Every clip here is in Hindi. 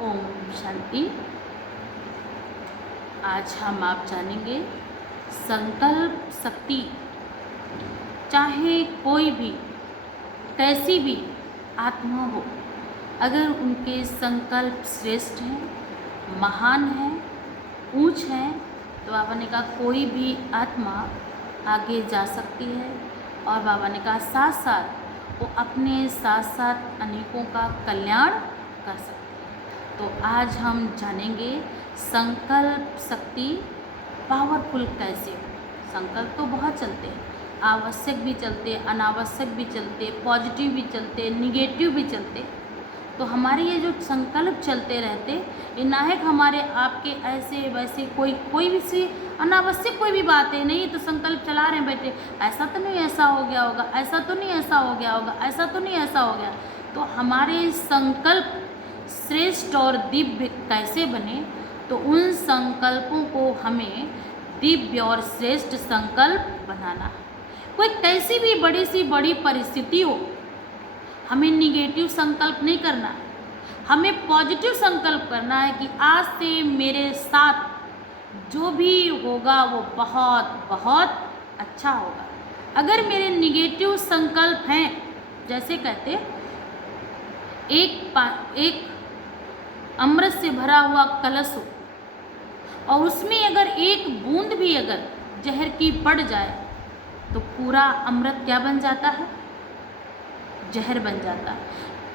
ओम शांति। आज हम आप जानेंगे संकल्प शक्ति। चाहे कोई भी कैसी भी आत्मा हो, अगर उनके संकल्प श्रेष्ठ हैं, महान हैं, ऊंच हैं, तो बाबा ने कहा कोई भी आत्मा आगे जा सकती है। और बाबा ने कहा साथ साथ वो अपने साथ साथ अनेकों का कल्याण कर सकते हैं। तो आज हम जानेंगे संकल्प शक्ति पावरफुल कैसे हो। संकल्प तो बहुत चलते हैं, आवश्यक भी चलते, अनावश्यक भी चलते, पॉजिटिव भी चलते, निगेटिव भी चलते। तो हमारे ये जो संकल्प चलते रहते, ये नायक हमारे आपके ऐसे वैसे कोई भी सी अनावश्यक कोई भी बात है नहीं, तो संकल्प चला रहे हैं बैठे, ऐसा तो नहीं ऐसा हो गया होगा, ऐसा तो नहीं ऐसा हो गया होगा, ऐसा तो नहीं ऐसा हो गया। तो हमारे संकल्प श्रेष्ठ और दिव्य कैसे बने, तो उन संकल्पों को हमें दिव्य और श्रेष्ठ संकल्प बनाना है। कोई कैसी भी बड़ी सी बड़ी परिस्थिति हो, हमें निगेटिव संकल्प नहीं करना है, हमें पॉजिटिव संकल्प करना है कि आज से मेरे साथ जो भी होगा वो बहुत बहुत अच्छा होगा। अगर मेरे निगेटिव संकल्प हैं, जैसे कहते एक अमृत से भरा हुआ कलश हो और उसमें अगर एक बूंद भी अगर जहर की पड़ जाए तो पूरा अमृत क्या बन जाता है? जहर बन जाता है।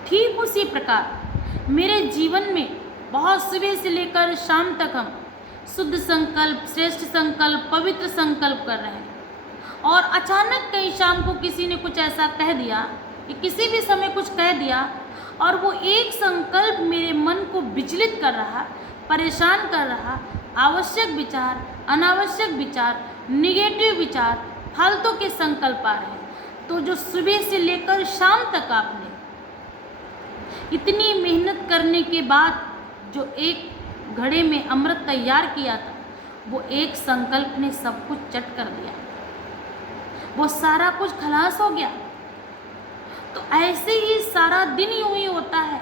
ठीक उसी प्रकार मेरे जीवन में बहुत सुबह से लेकर शाम तक हम शुद्ध संकल्प, श्रेष्ठ संकल्प, पवित्र संकल्प कर रहे हैं, और अचानक कहीं शाम को किसी ने कुछ ऐसा कह दिया कि किसी भी समय कुछ कह दिया, और वो एक संकल्प मेरे मन को विचलित कर रहा, परेशान कर रहा, आवश्यक विचार, अनावश्यक विचार, निगेटिव विचार, फालतू के संकल्प आ रहे हैं। तो जो सुबह से लेकर शाम तक आपने इतनी मेहनत करने के बाद जो एक घड़े में अमृत तैयार किया था, वो एक संकल्प ने सब कुछ चट कर दिया, वो सारा कुछ खलास हो गया। तो ऐसे ही सारा दिन यूं ही होता है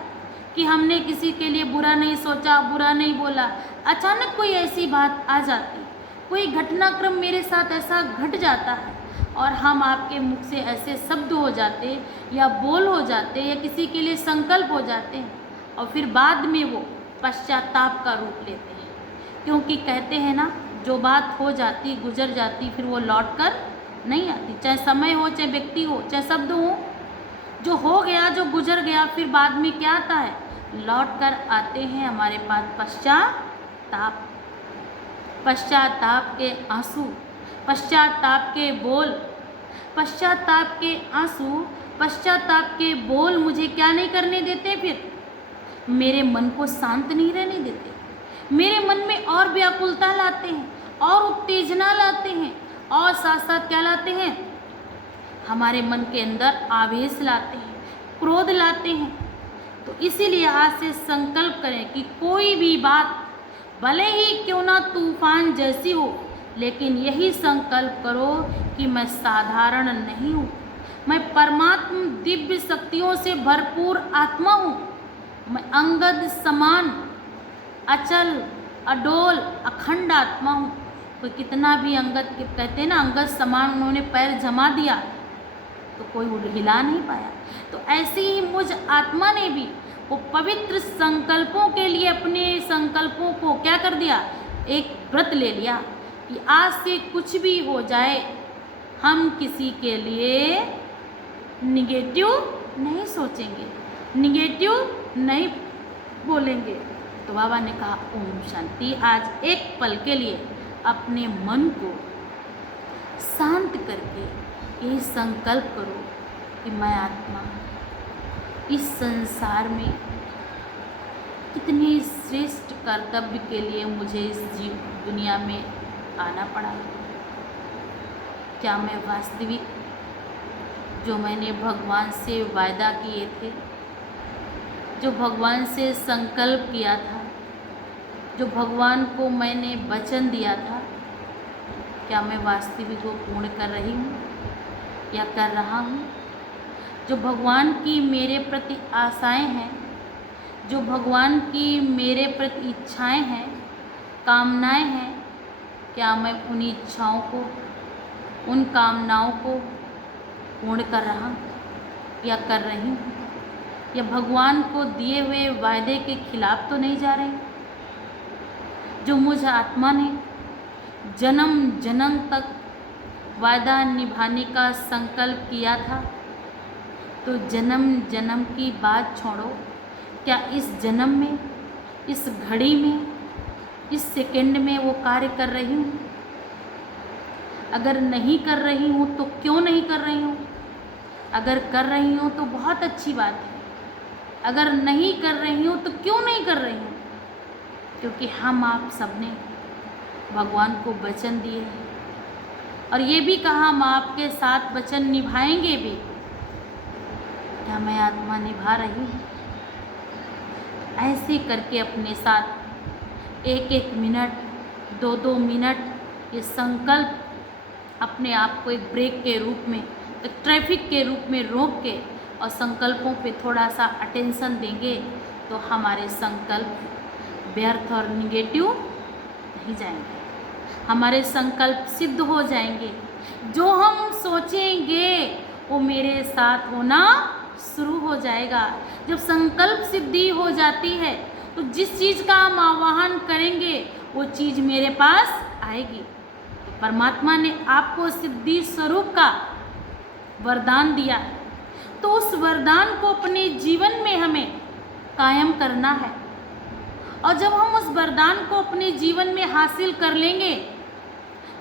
कि हमने किसी के लिए बुरा नहीं सोचा, बुरा नहीं बोला, अचानक कोई ऐसी बात आ जाती, कोई घटनाक्रम मेरे साथ ऐसा घट जाता है और हम आपके मुख से ऐसे शब्द हो जाते या बोल हो जाते या किसी के लिए संकल्प हो जाते हैं, और फिर बाद में वो पश्चाताप का रूप लेते हैं। क्योंकि कहते हैं ना, जो बात हो जाती, गुजर जाती, फिर वो लौट कर नहीं आती। चाहे समय हो, चाहे व्यक्ति हो, चाहे शब्द हो, जो हो गया, जो गुजर गया, फिर बाद में क्या आता है? लौट कर आते हैं हमारे पास पश्चाताप। पश्चाताप के आंसू, पश्चाताप के बोल, पश्चाताप के आंसू, पश्चाताप के बोल मुझे क्या नहीं करने देते, फिर मेरे मन को शांत नहीं रहने देते, मेरे मन में और व्याकुलता लाते हैं, और उत्तेजना लाते हैं, और साथ साथ क्या लाते हैं? हमारे मन के अंदर आवेश लाते हैं, क्रोध लाते हैं। तो इसीलिए आज से संकल्प करें कि कोई भी बात भले ही क्यों ना तूफान जैसी हो, लेकिन यही संकल्प करो कि मैं साधारण नहीं हूँ, मैं परमात्मा दिव्य शक्तियों से भरपूर आत्मा हूँ, मैं अंगद समान अचल अडोल अखंड आत्मा हूँ। कोई कितना भी अंगद, कहते हैं ना, अंगद समान उन्होंने पैर जमा दिया तो कोई हिला नहीं पाया। तो ऐसे ही मुझ आत्मा ने भी वो पवित्र संकल्पों के लिए अपने संकल्पों को क्या कर दिया? एक व्रत ले लिया कि आज से कुछ भी हो जाए, हम किसी के लिए निगेटिव नहीं सोचेंगे, निगेटिव नहीं बोलेंगे। तो बाबा ने कहा ओम शांति। आज एक पल के लिए अपने मन को शांत करके ये संकल्प करो कि मैं आत्मा इस संसार में कितने श्रेष्ठ कर्तव्य के लिए मुझे इस दुनिया में आना पड़ा। क्या मैं वास्तविक जो मैंने भगवान से वायदा किए थे, जो भगवान से संकल्प किया था, जो भगवान को मैंने वचन दिया था, क्या मैं वास्तविक वो पूर्ण कर रही हूँ या कर रहा हूँ? जो भगवान की मेरे प्रति आशाएं हैं, जो भगवान की मेरे प्रति इच्छाएं हैं, कामनाएं हैं, क्या मैं उन इच्छाओं को, उन कामनाओं को पूर्ण कर रहा हूँ या कर रही हूँ, या भगवान को दिए हुए वायदे के खिलाफ तो नहीं जा रही। जो मुझ आत्मा ने जन्म जन्म तक वायदा निभाने का संकल्प किया था, तो जन्म जन्म की बात छोड़ो, क्या इस जन्म में, इस घड़ी में, इस सेकंड में वो कार्य कर रही हूँ? अगर नहीं कर रही हूँ तो क्यों नहीं कर रही हूँ? अगर कर रही हूँ तो बहुत अच्छी बात है, अगर नहीं कर रही हूँ तो क्यों नहीं कर रही हूँ? क्योंकि हम आप सबने भगवान को वचन दिए हैं और ये भी कहा हम आपके साथ वचन निभाएंगे भी। क्या मैं आत्मा निभा रही हूँ? ऐसे करके अपने साथ एक एक मिनट, दो दो मिनट ये संकल्प अपने आप को एक ब्रेक के रूप में, एक ट्रैफिक के रूप में रोक के और संकल्पों पे थोड़ा सा अटेंशन देंगे तो हमारे संकल्प व्यर्थ और निगेटिव नहीं जाएंगे, हमारे संकल्प सिद्ध हो जाएंगे। जो हम सोचेंगे वो मेरे साथ होना शुरू हो जाएगा। जब संकल्प सिद्धि हो जाती है तो जिस चीज़ का हम आवाहन करेंगे वो चीज़ मेरे पास आएगी। तो परमात्मा ने आपको सिद्धि स्वरूप का वरदान दिया है, तो उस वरदान को अपने जीवन में हमें कायम करना है। और जब हम उस वरदान को अपने जीवन में हासिल कर लेंगे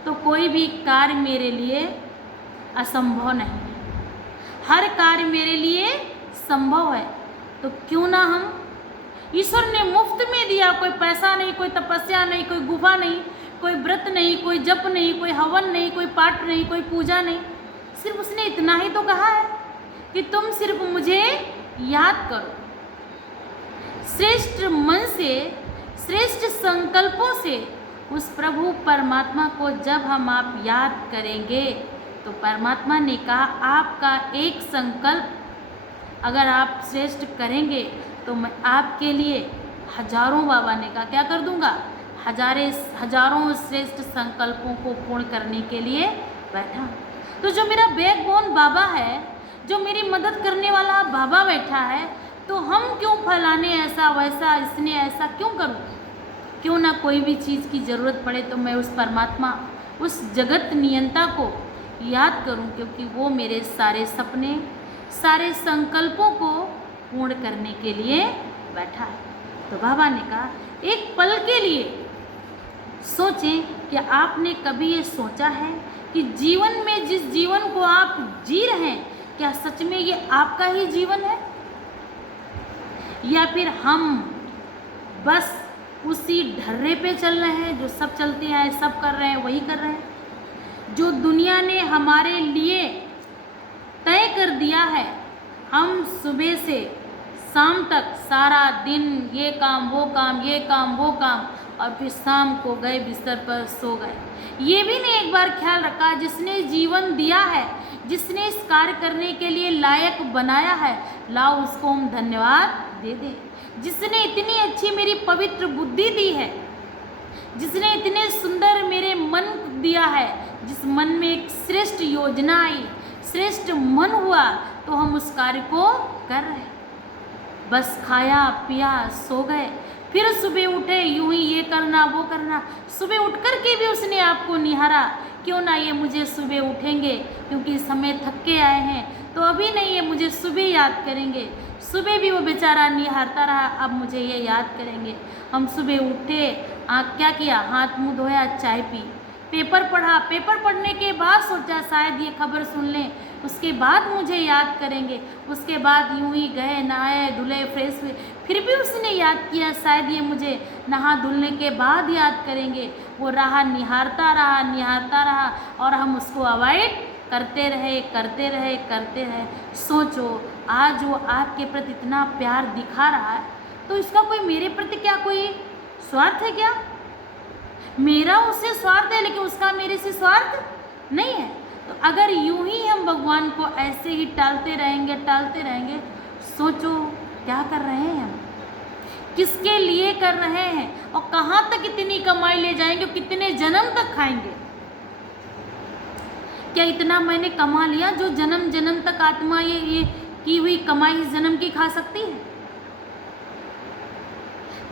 तो कोई भी कार्य मेरे लिए असंभव नहीं है, हर कार्य मेरे लिए संभव है। तो क्यों ना हम, ईश्वर ने मुफ्त में दिया, कोई पैसा नहीं, कोई तपस्या नहीं, कोई गुफा नहीं, कोई व्रत नहीं, कोई जप नहीं, कोई हवन नहीं, कोई पाठ नहीं, कोई पूजा नहीं, सिर्फ उसने इतना ही तो कहा है कि तुम सिर्फ मुझे याद करो। श्रेष्ठ मन से, श्रेष्ठ संकल्पों से उस प्रभु परमात्मा को जब हम आप याद करेंगे तो परमात्मा ने कहा आपका एक संकल्प अगर आप श्रेष्ठ करेंगे तो मैं आपके लिए हजारों, बाबा ने कहा क्या कर दूंगा, हजारों श्रेष्ठ संकल्पों को पूर्ण करने के लिए बैठा। तो जो मेरा बैकबोन बाबा है, जो मेरी मदद करने वाला बाबा बैठा है, तो हम क्यों फलाने ऐसा वैसा, इसने ऐसा क्यों करूं? क्यों ना कोई भी चीज़ की ज़रूरत पड़े तो मैं उस परमात्मा, उस जगत नियंता को याद करूं, क्योंकि वो मेरे सारे सपने, सारे संकल्पों को पूर्ण करने के लिए बैठा है। तो बाबा ने कहा एक पल के लिए सोचें कि आपने कभी ये सोचा है कि जीवन में जिस जीवन को आप जी रहे हैं, क्या सच में ये आपका ही जीवन है, या फिर हम बस उसी ढर्रे पे चल रहे हैं, जो सब चलते हैं, सब कर रहे हैं, वही कर रहे हैं, जो दुनिया ने हमारे लिए तय कर दिया है। हम सुबह से शाम तक सारा दिन ये काम वो काम, ये काम वो काम, और फिर शाम को गए बिस्तर पर सो गए। ये भी नहीं एक बार ख्याल रखा जिसने जीवन दिया है, जिसने इस कार्य करने के लिए लायक बनाया है, लाओ उसको हम धन्यवाद दे दें। जिसने इतनी अच्छी मेरी पवित्र बुद्धि दी है, जिसने इतने सुंदर मेरे मन दिया है, जिस मन में एक श्रेष्ठ योजना आई, श्रेष्ठ मन हुआ, तो हम उस कार्य को कर रहे हैं। बस खाया पिया सो गए, फिर सुबह उठे, यूं ही ये करना वो करना। सुबह उठ कर के भी उसने आपको निहारा, क्यों ना ये मुझे सुबह उठेंगे क्योंकि इस समय थक के आए हैं, तो अभी नहीं, ये मुझे सुबह याद करेंगे। सुबह भी वो बेचारा निहारता रहा, अब मुझे ये याद करेंगे। हम सुबह उठे, क्या किया, हाथ मुंह धोया, चाय पी, पेपर पढ़ा, पेपर पढ़ने के बाद सोचा शायद ये खबर सुन लें, उसके बाद मुझे याद करेंगे। उसके बाद यूं ही गए, नहाए धुले, फ्रेश हुए, फिर भी उसने याद किया शायद ये मुझे नहा धुलने के बाद याद करेंगे। वो रहा, निहारता रहा, और हम उसको अवॉइड करते रहे, करते रहे, करते रहे। सोचो, आज वो आपके प्रति इतना प्यार दिखा रहा है, तो इसका कोई मेरे प्रति क्या कोई स्वार्थ है क्या? मेरा उससे स्वार्थ है, लेकिन उसका मेरे से स्वार्थ नहीं है। तो अगर यूं ही हम भगवान को ऐसे ही टालते रहेंगे, सोचो क्या कर रहे हैं हम? किसके लिए कर रहे हैं, और कहाँ तक इतनी कमाई ले जाएंगे, कितने जन्म तक खाएंगे। क्या इतना मैंने कमा लिया जो जन्म जन्म तक आत्मा ये की हुई कमाई इस जन्म की खा सकती है?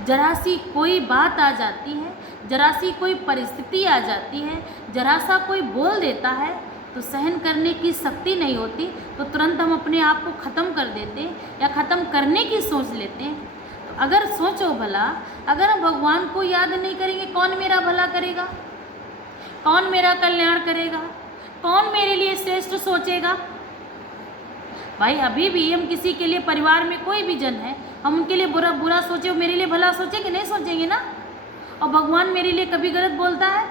जरा सी कोई बात आ जाती है, जरा सी कोई परिस्थिति आ जाती है, जरा सा कोई बोल देता है तो सहन करने की शक्ति नहीं होती, तो तुरंत हम अपने आप को ख़त्म कर देते हैं या ख़त्म करने की सोच लेते हैं। तो अगर सोचो भला, अगर हम भगवान को याद नहीं करेंगे, कौन मेरा भला करेगा, कौन मेरा कल्याण करेगा, कौन मेरे लिए श्रेष्ठ सोचेगा? भाई अभी भी हम किसी के लिए, परिवार में कोई भी जन है, हम उनके लिए बुरा बुरा सोचे, मेरे लिए भला सोचेंगे? नहीं सोचेंगे ना। और भगवान मेरे लिए कभी गलत बोलता है,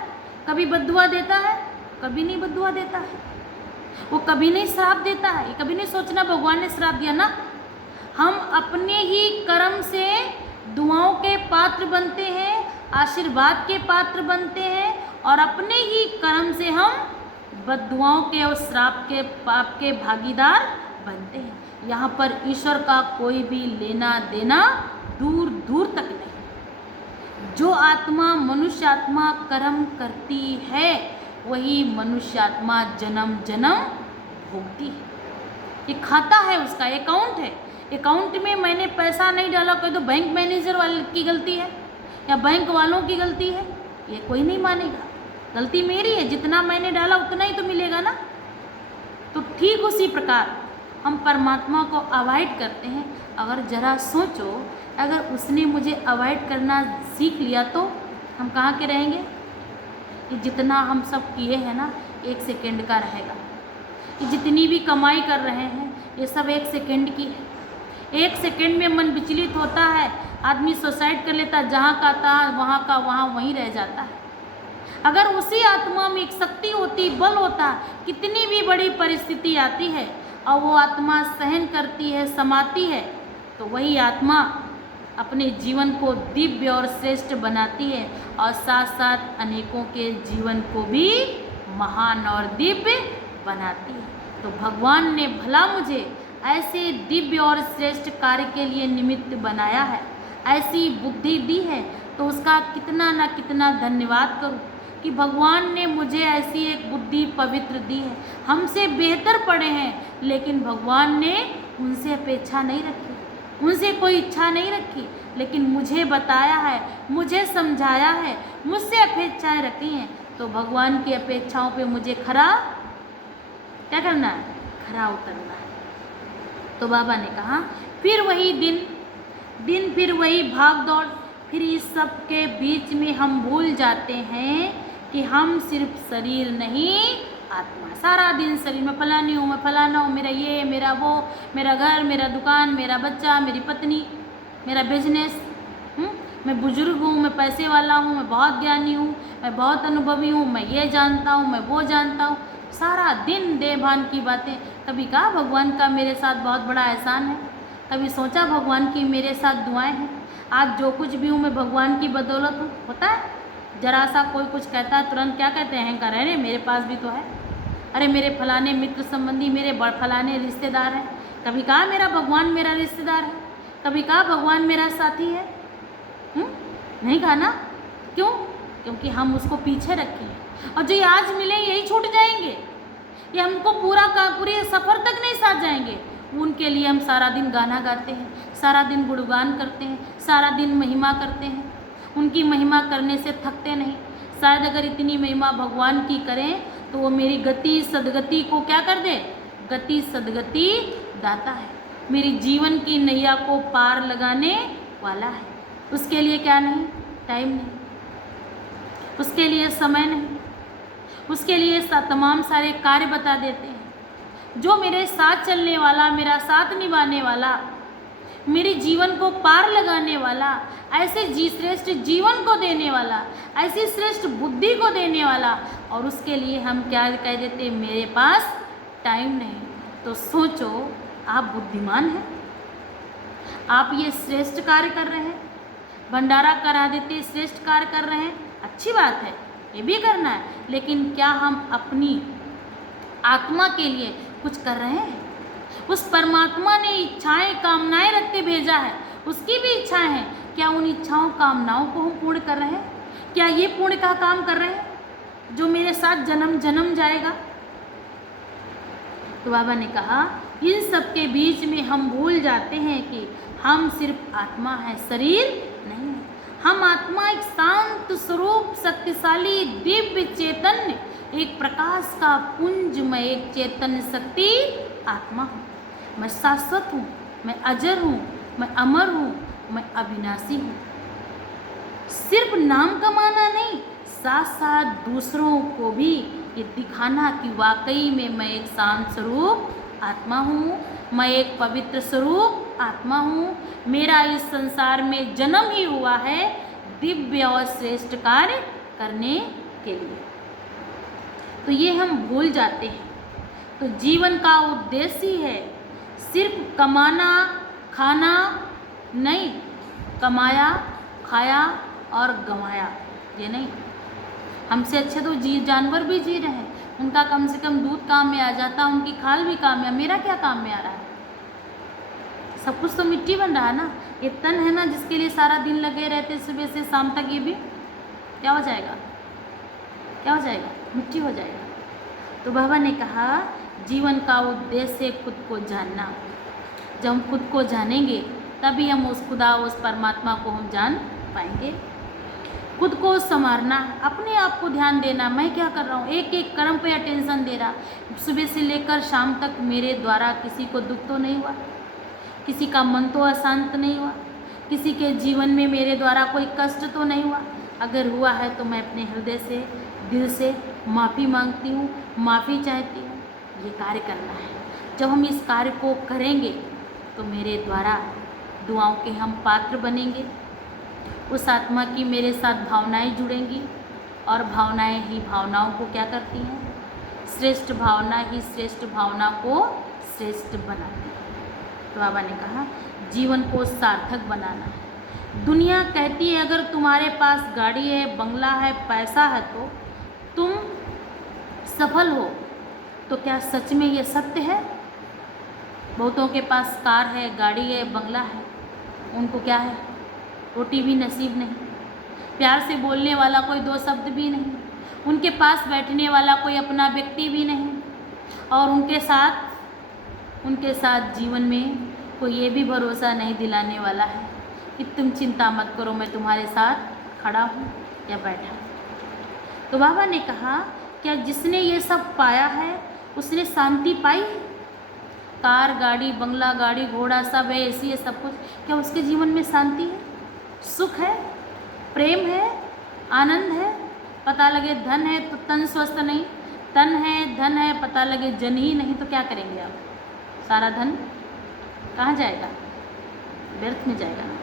कभी बद्दुआ देता है? कभी नहीं बद्दुआ देता है, वो कभी नहीं श्राप देता है। ये कभी नहीं सोचना भगवान ने श्राप दिया ना। हम अपने ही कर्म से दुआओं के पात्र बनते हैं, आशीर्वाद के पात्र बनते हैं, और अपने ही कर्म से हम बद्दुआओं के और श्राप के, पाप के भागीदार बनते हैं। यहाँ पर ईश्वर का कोई भी लेना देना दूर दूर तक नहीं। जो आत्मा मनुष्य आत्मा कर्म करती है वही मनुष्य आत्मा जन्म जन्म भोगती है। ये खाता है, उसका अकाउंट है। अकाउंट में मैंने पैसा नहीं डाला, कोई तो बैंक मैनेजर वाले की गलती है या बैंक वालों की गलती है, ये कोई नहीं मानेगा। गलती मेरी है, जितना मैंने डाला उतना ही तो मिलेगा ना। तो ठीक उसी प्रकार हम परमात्मा को अवॉइड करते हैं। अगर ज़रा सोचो, अगर उसने मुझे अवॉइड करना सीख लिया तो हम कहाँ के रहेंगे? ये जितना हम सब किए हैं ना, 1 सेकेंड का रहेगा। ये जितनी भी कमाई कर रहे हैं ये सब 1 सेकेंड की है। 1 सेकेंड में मन विचलित होता है, आदमी सुसाइड कर लेता, जहाँ का था वहाँ का वहाँ वहीं रह जाता है। अगर उसी आत्मा में एक शक्ति होती, बल होता, कितनी भी बड़ी परिस्थिति आती है और वो आत्मा सहन करती है, समाती है, तो वही आत्मा अपने जीवन को दिव्य और श्रेष्ठ बनाती है और साथ साथ अनेकों के जीवन को भी महान और दिव्य बनाती है। तो भगवान ने भला मुझे ऐसे दिव्य और श्रेष्ठ कार्य के लिए निमित्त बनाया है, ऐसी बुद्धि दी है, तो उसका कितना ना कितना धन्यवाद करूं कि भगवान ने मुझे ऐसी एक बुद्धि पवित्र दी है। हमसे बेहतर पढ़े हैं, लेकिन भगवान ने उनसे अपेक्षा नहीं रखी, उनसे कोई इच्छा नहीं रखी, लेकिन मुझे बताया है, मुझे समझाया है, मुझसे अपेक्षाएं रखी हैं। तो भगवान की अपेक्षाओं पे मुझे खरा क्या करना है? खरा उतरना है। तो बाबा ने कहा फिर वही दिन फिर वही भाग दौड़, फिर इस सब के बीच में हम भूल जाते हैं कि हम सिर्फ शरीर नहीं आत्मा। सारा दिन शरीर में फलानी हूँ, मैं फलाना हूँ, मेरा ये, मेरा वो, मेरा घर, मेरा दुकान, मेरा बच्चा, मेरी पत्नी, मेरा बिजनेस, मैं बुजुर्ग हूँ, मैं पैसे वाला हूँ, मैं बहुत ज्ञानी हूँ, मैं बहुत अनुभवी हूँ, मैं ये जानता हूँ, मैं वो जानता हूँ। सारा दिन देभान की बातें। कभी कहा भगवान का मेरे साथ बहुत बड़ा एहसान है? कभी सोचा भगवान की मेरे साथ दुआएं हैं? आज जो कुछ भी हूँ मैं भगवान की बदौलत हूँ। होता है जरा सा कोई कुछ कहता है तुरंत क्या कहते हैं? अहंकार है, मेरे पास भी तो है, अरे मेरे फलाने मित्र संबंधी, मेरे फलाने रिश्तेदार हैं। कभी कहा मेरा भगवान मेरा रिश्तेदार है? कभी कहा भगवान मेरा साथी है? नहीं कहा ना। क्यों? क्योंकि हम उसको पीछे रखे हैं, और जो ये आज मिले यही छूट जाएंगे, ये हमको पूरे सफ़र तक नहीं साथ जाएंगे। उनके लिए हम सारा दिन गाना गाते हैं, सारा दिन गुणगान करते हैं, सारा दिन महिमा करते हैं। उनकी महिमा करने से थकते नहीं। शायद अगर इतनी महिमा भगवान की करें तो वो मेरी गति सदगति को क्या कर दे? गति सदगति दाता है, मेरी जीवन की नैया को पार लगाने वाला है। उसके लिए क्या नहीं? टाइम नहीं, उसके लिए समय नहीं, उसके लिए तमाम सारे कार्य बता देते हैं। जो मेरे साथ चलने वाला, मेरा साथ निभाने वाला, मेरे जीवन को पार लगाने वाला, ऐसे श्रेष्ठ जीवन को देने वाला, ऐसी श्रेष्ठ बुद्धि को देने वाला, और उसके लिए हम क्या कह देते? मेरे पास टाइम नहीं। तो सोचो, आप बुद्धिमान हैं, आप ये श्रेष्ठ कार्य कर रहे हैं, भंडारा करा देते श्रेष्ठ कार्य कर रहे हैं, अच्छी बात है, ये भी करना है, लेकिन क्या हम अपनी आत्मा के लिए कुछ कर रहे हैं? उस परमात्मा ने इच्छाएं कामनाएं रख के भेजा है, उसकी भी इच्छाएं हैं। क्या उन इच्छाओं कामनाओं को हम पूर्ण कर रहे हैं? क्या ये पुण्य का काम कर रहे हैं जो मेरे साथ जन्म जन्म जाएगा? तो बाबा ने कहा इन सब के बीच में हम भूल जाते हैं कि हम सिर्फ आत्मा है, शरीर नहीं है। हम आत्मा एक शांत स्वरूप, शक्तिशाली, दिव्य चैतन्य, एक प्रकाश का पुंज, मैं एक चैतन्य शक्ति आत्मा हूँ। मैं शाश्वत हूँ, मैं अजर हूँ, मैं अमर हूँ, मैं अविनाशी हूँ। सिर्फ नाम कमाना नहीं, साथ साथ दूसरों को भी ये दिखाना कि वाकई में मैं एक शांत स्वरूप आत्मा हूँ, मैं एक पवित्र स्वरूप आत्मा हूँ। मेरा इस संसार में जन्म ही हुआ है दिव्य और श्रेष्ठ कार्य करने के लिए। तो ये हम भूल जाते हैं। तो जीवन का उद्देश्य ही है सिर्फ कमाना खाना नहीं, कमाया खाया और गंवाया ये नहीं। हमसे अच्छे तो जानवर भी जी रहे हैं, उनका कम से कम दूध काम में आ जाता, उनकी खाल भी काम में, मेरा क्या काम में आ रहा है? सब कुछ तो मिट्टी बन रहा है ना। ये तन है ना जिसके लिए सारा दिन लगे रहते सुबह से शाम तक, ये भी क्या हो जाएगा? क्या हो जाएगा? मिट्टी हो जाएगा। तो बाबा ने कहा जीवन का उद्देश्य खुद को जानना। जब हम खुद को जानेंगे तभी हम उस खुदा, उस परमात्मा को हम जान पाएंगे। खुद को संवारना, अपने आप को ध्यान देना, मैं क्या कर रहा हूँ, एक एक कर्म पे अटेंशन दे रहा। सुबह से लेकर शाम तक मेरे द्वारा किसी को दुख तो नहीं हुआ, किसी का मन तो अशांत नहीं हुआ, किसी के जीवन में मेरे द्वारा कोई कष्ट तो नहीं हुआ। अगर हुआ है तो मैं अपने हृदय से, दिल से माफ़ी मांगती हूँ, माफ़ी चाहती हूँ। ये कार्य करना है। जब हम इस कार्य को करेंगे तो मेरे द्वारा दुआओं के हम पात्र बनेंगे। उस आत्मा की मेरे साथ भावनाएं जुड़ेंगी और भावनाएं ही भावनाओं को क्या करती हैं? श्रेष्ठ भावना ही श्रेष्ठ भावना को श्रेष्ठ बनाती है। तो बाबा ने कहा जीवन को सार्थक बनाना है। दुनिया कहती है अगर तुम्हारे पास गाड़ी है, बंगला है, पैसा है तो तुम सफल हो। तो क्या सच में ये सत्य है? बहुतों के पास कार है, गाड़ी है, बंगला है, उनको क्या है? रोटी भी नसीब नहीं, प्यार से बोलने वाला कोई दो शब्द भी नहीं, उनके पास बैठने वाला कोई अपना व्यक्ति भी नहीं, और उनके साथ जीवन में कोई ये भी भरोसा नहीं दिलाने वाला है कि तुम चिंता मत करो, मैं तुम्हारे साथ खड़ा हूँ या बैठा। तो बाबा ने कहा क्या जिसने ये सब पाया है उसने शांति पाई? कार, गाड़ी, बंगला, गाड़ी, घोड़ा सब है, ऐसी है सब कुछ, क्या उसके जीवन में शांति है, सुख है, प्रेम है, आनंद है? पता लगे धन है तो तन स्वस्थ नहीं, तन है धन है, पता लगे जन ही नहीं, तो क्या करेंगे आप? सारा धन कहाँ जाएगा? व्यर्थ में जाएगा ना।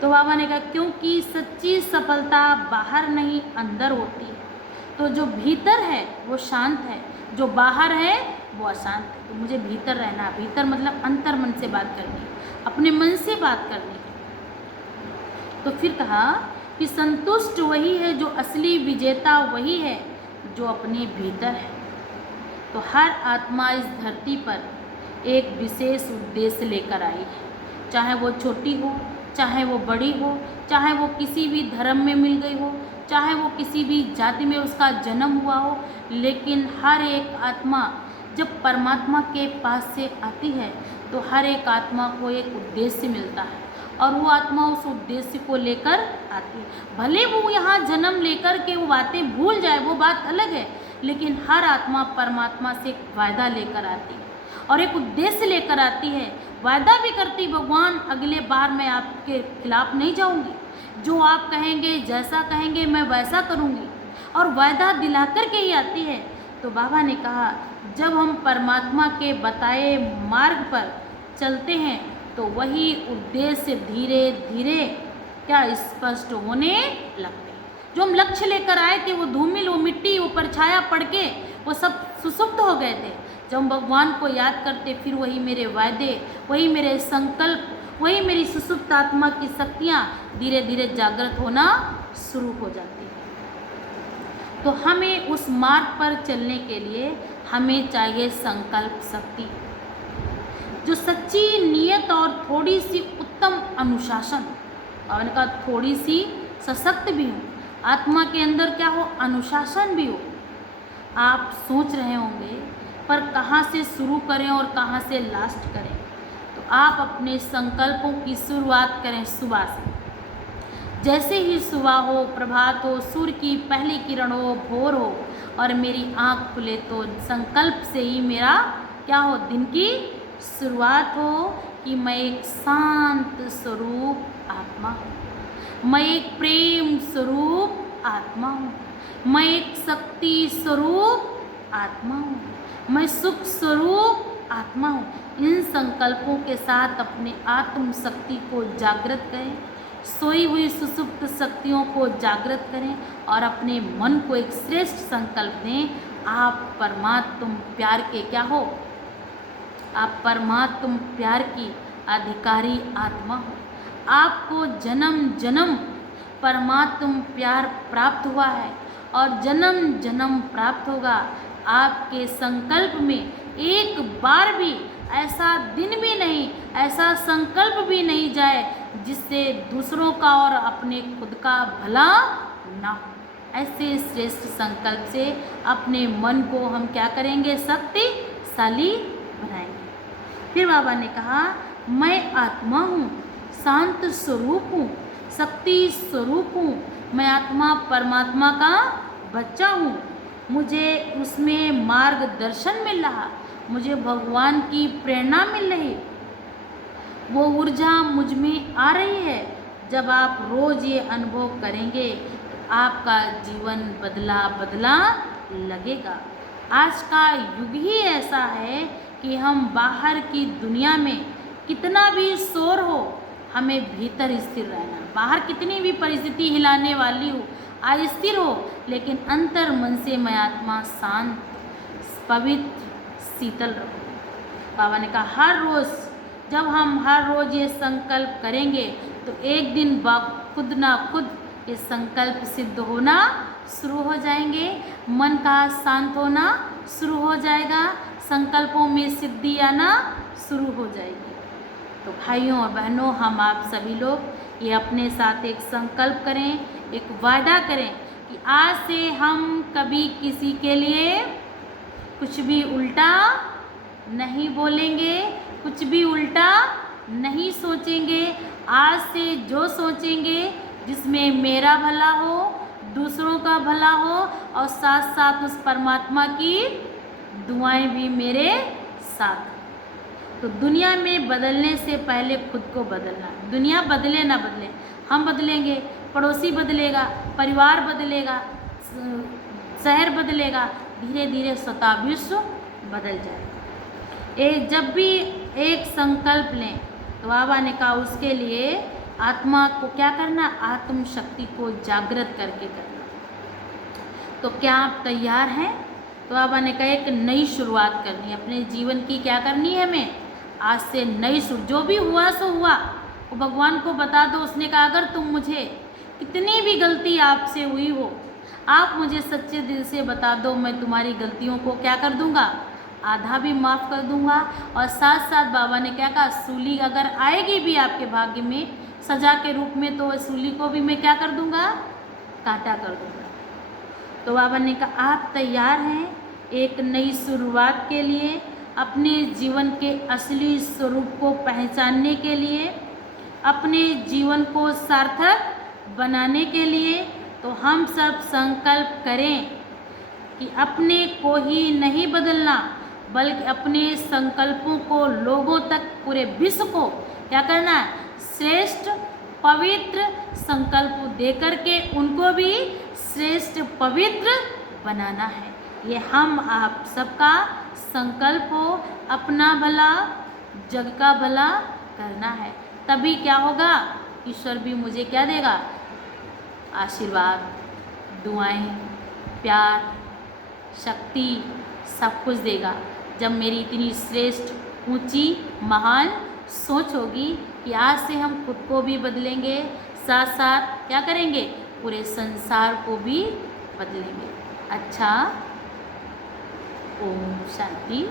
तो बाबा ने कहा क्योंकि सच्ची सफलता बाहर नहीं अंदर होती है। तो जो भीतर है वो शांत है, जो बाहर है वो अशांत है। तो मुझे भीतर रहना, भीतर मतलब अंतर मन से बात करनी, अपने मन से बात करनी। तो फिर कहा कि संतुष्ट वही है जो असली विजेता वही है जो अपने भीतर है। तो हर आत्मा इस धरती पर एक विशेष उद्देश्य लेकर आई है, चाहे वो छोटी हो, चाहे वो बड़ी हो, चाहे वो किसी भी धर्म में मिल गई हो, चाहे वो किसी भी जाति में उसका जन्म हुआ हो, लेकिन हर एक आत्मा जब परमात्मा के पास से आती है तो हर एक आत्मा को एक उद्देश्य मिलता है और वो आत्मा उस उद्देश्य को लेकर आती है। भले वो यहाँ जन्म लेकर के वो बातें भूल जाए, वो बात अलग है, लेकिन हर आत्मा परमात्मा से एक वायदा लेकर आती है और एक उद्देश्य लेकर आती है। वायदा भी करती, भगवान अगले बार मैं आपके खिलाफ नहीं जाऊंगी, जो आप कहेंगे, जैसा कहेंगे मैं वैसा करूंगी, और वायदा दिला कर के ही आती है। तो बाबा ने कहा जब हम परमात्मा के बताए मार्ग पर चलते हैं तो वही उद्देश्य धीरे धीरे क्या स्पष्ट होने लगते हैं। जो हम लक्ष्य लेकर आए थे वो धूमिल, वो मिट्टी, वो परछाया पड़ के वो सब सुसुप्त हो गए थे। जब हम भगवान को याद करते फिर वही मेरे वायदे, वही मेरे संकल्प, वही मेरी सुसुप्त आत्मा की शक्तियाँ धीरे धीरे जागृत होना शुरू हो जाती है। तो हमें उस मार्ग पर चलने के लिए हमें चाहिए संकल्प शक्ति। जो सच्ची नीयत और थोड़ी सी उत्तम अनुशासन। बाबा ने कहा थोड़ी सी सशक्त भी हूँ, आत्मा के अंदर क्या हो, अनुशासन भी हो। आप सोच रहे होंगे पर कहाँ से शुरू करें और कहाँ से लास्ट करें, तो आप अपने संकल्पों की शुरुआत करें सुबह से। जैसे ही सुबह हो, प्रभात हो, सूर्य की पहली किरण हो, भोर हो और मेरी आँख खुले तो संकल्प से ही मेरा क्या हो, दिन की शुरुआत हो कि मैं एक शांत स्वरूप आत्मा हूँ, मैं एक प्रेम स्वरूप आत्मा हूँ, मैं एक शक्ति स्वरूप आत्मा हूँ, मैं सुख स्वरूप आत्मा हूँ। इन संकल्पों के साथ अपने आत्म शक्ति को जागृत करें, सोई हुई सुसुप्त शक्तियों को जागृत करें और अपने मन को एक श्रेष्ठ संकल्प दें। आप परमात्म प्यार के क्या हो, आप परमात्म प्यार की अधिकारी आत्मा हो। आपको जन्म जन्म परमात्म प्यार प्राप्त हुआ है और जन्म जन्म प्राप्त होगा। आपके संकल्प में एक बार भी ऐसा दिन भी नहीं, ऐसा संकल्प भी नहीं जाए जिससे दूसरों का और अपने खुद का भला ना हो। ऐसे श्रेष्ठ संकल्प से अपने मन को हम क्या करेंगे, शक्तिशाली बनाएंगे। फिर बाबा ने कहा मैं आत्मा हूँ, शांत स्वरूप हूँ, शक्ति स्वरूप हूँ, मैं आत्मा परमात्मा का बच्चा हूँ, मुझे उसमें मार्गदर्शन मिल रहा, मुझे भगवान की प्रेरणा मिल रही, वो ऊर्जा मुझ में आ रही है। जब आप रोज़ ये अनुभव करेंगे तो आपका जीवन बदला बदला लगेगा। आज का युग ही ऐसा है कि हम बाहर की दुनिया में कितना भी शोर हो, हमें भीतर स्थिर रहना। बाहर कितनी भी परिस्थिति हिलाने वाली हो, अस्थिर हो, लेकिन अंतर मन से मैं आत्मा शांत, पवित्र, शीतल रहूँ। बाबा ने कहा हर रोज़, जब हम हर रोज़ ये संकल्प करेंगे तो एक दिन खुद ना खुद ये संकल्प सिद्ध होना शुरू हो जाएंगे, मन का शांत होना शुरू हो जाएगा, संकल्पों में सिद्धि आना शुरू हो जाएगी। तो भाइयों और बहनों, हम आप सभी लोग ये अपने साथ एक संकल्प करें, एक वादा करें कि आज से हम कभी किसी के लिए कुछ भी उल्टा नहीं बोलेंगे, कुछ भी उल्टा नहीं सोचेंगे। आज से जो सोचेंगे जिसमें मेरा भला हो, दूसरों का भला हो और साथ साथ उस परमात्मा की दुआएं भी मेरे साथ। तो दुनिया में बदलने से पहले खुद को बदलना। दुनिया बदले ना बदले, हम बदलेंगे, पड़ोसी बदलेगा, परिवार बदलेगा, शहर बदलेगा, धीरे धीरे स्वतः विश्व बदल जाएगा। जब भी एक संकल्प लें तो बाबा ने कहा उसके लिए आत्मा को क्या करना, आत्म शक्ति को जागृत करके करना। तो क्या आप तैयार हैं? तो बाबा ने कहा एक नई शुरुआत करनी है अपने जीवन की। क्या करनी है हमें? आज से नई जो भी हुआ सो हुआ, वो भगवान को बता दो। उसने कहा अगर तुम मुझे कितनी भी गलती आपसे हुई हो, आप मुझे सच्चे दिल से बता दो, मैं तुम्हारी गलतियों को क्या कर दूंगा, आधा भी माफ़ कर दूंगा। और साथ साथ बाबा ने क्या कहा, सूली अगर आएगी भी आपके भाग्य में सजा के रूप में, तो सूली को भी मैं क्या कर दूंगा, काटा कर दूंगा। तो बाबा ने कहा आप तैयार हैं एक नई शुरुआत के लिए, अपने जीवन के असली स्वरूप को पहचानने के लिए, अपने जीवन को सार्थक बनाने के लिए? तो हम सब संकल्प करें कि अपने को ही नहीं बदलना, बल्कि अपने संकल्पों को लोगों तक, पूरे विश्व को क्या करना है, श्रेष्ठ पवित्र संकल्प दे करके उनको भी श्रेष्ठ पवित्र बनाना है। ये हम आप सबका संकल्प हो, अपना भला जग का भला करना है। तभी क्या होगा, ईश्वर भी मुझे क्या देगा, आशीर्वाद, दुआएं, प्यार, शक्ति, सब कुछ देगा। जब मेरी इतनी श्रेष्ठ, ऊंची, महान सोच होगी कि आज से हम खुद को भी बदलेंगे, साथ साथ क्या करेंगे, पूरे संसार को भी बदलेंगे। अच्छा, ओम शांति।